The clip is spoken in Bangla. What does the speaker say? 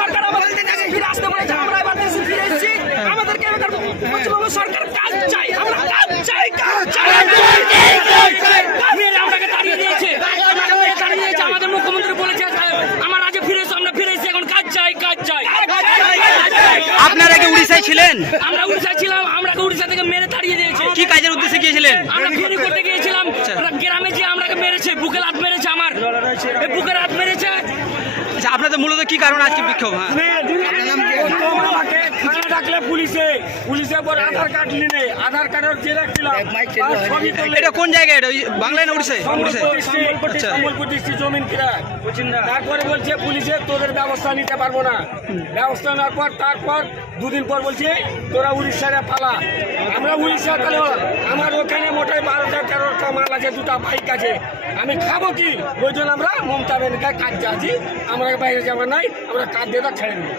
সরকার আমাদেরকে দেশে ফিরে আসতে বলেছে, আমরা এবার দেশে ফিরে এসেছি। আমাদেরকে এবার পশ্চিমবঙ্গ সরকার কাজ চাই, আমরা কাজ চাই, কাজ চাই। আমাকে তাড়িয়ে দিয়েছে, আমাদের মুখ্যমন্ত্রী বলেছে আমার আজ ফিরে এসো, আমরা ফিরে এসেছি, এখন কাজ চাই, কাজ চাই। আপনারা কি উড়িষ্যায় ছিলেন? আমরা উড়িষ্যায় ছিলাম, আমরা উড়িষ্যা থেকে মেরে তাড়িয়ে দিয়েছে। কি কাজের উদ্দেশ্যে গিয়েছিলেন? আমরা ফেরি করতে গিয়েছিলাম, গ্রামে যে আমাকে মেরেছে, বুকে লাত মেরেছে, আমার বুকে লাত মেরেছে। আচ্ছা, আপনাদের মূলত কি কারণ আজকে বিক্ষোভ? থানা ডাকলে পুলিশে পর আধার কার্ড নিলে, আধার কার্ডের জেরক্স দিলাম, এটা কোন জায়গায়? এটা বাংলায় না উড়িষ্যায়? আচ্ছা, সম্বলপুর ডিস্ট্রিক্ট জমিন কিরা। তারপরে বলছে পুলিশে তোদের ব্যবস্থা নিতে পারবো না, ব্যবস্থা নেওয়ার পর তারপর দুদিন পর বলছে তোরা উড়িষ্যারে পালা। আমরা উড়িষ্যা তাহলে আমার ওখানে মোটাই 12-13টা মাল আছে, 2টা বাইক আছে, আমি খাবো কি? ওই জন্য আমরা মমতা ব্যানার্জির কাজ যাচ্ছি, আমরা বাইরে যাবো নাই, আমরা কাজ দিয়ে ছেড়ে দেবো।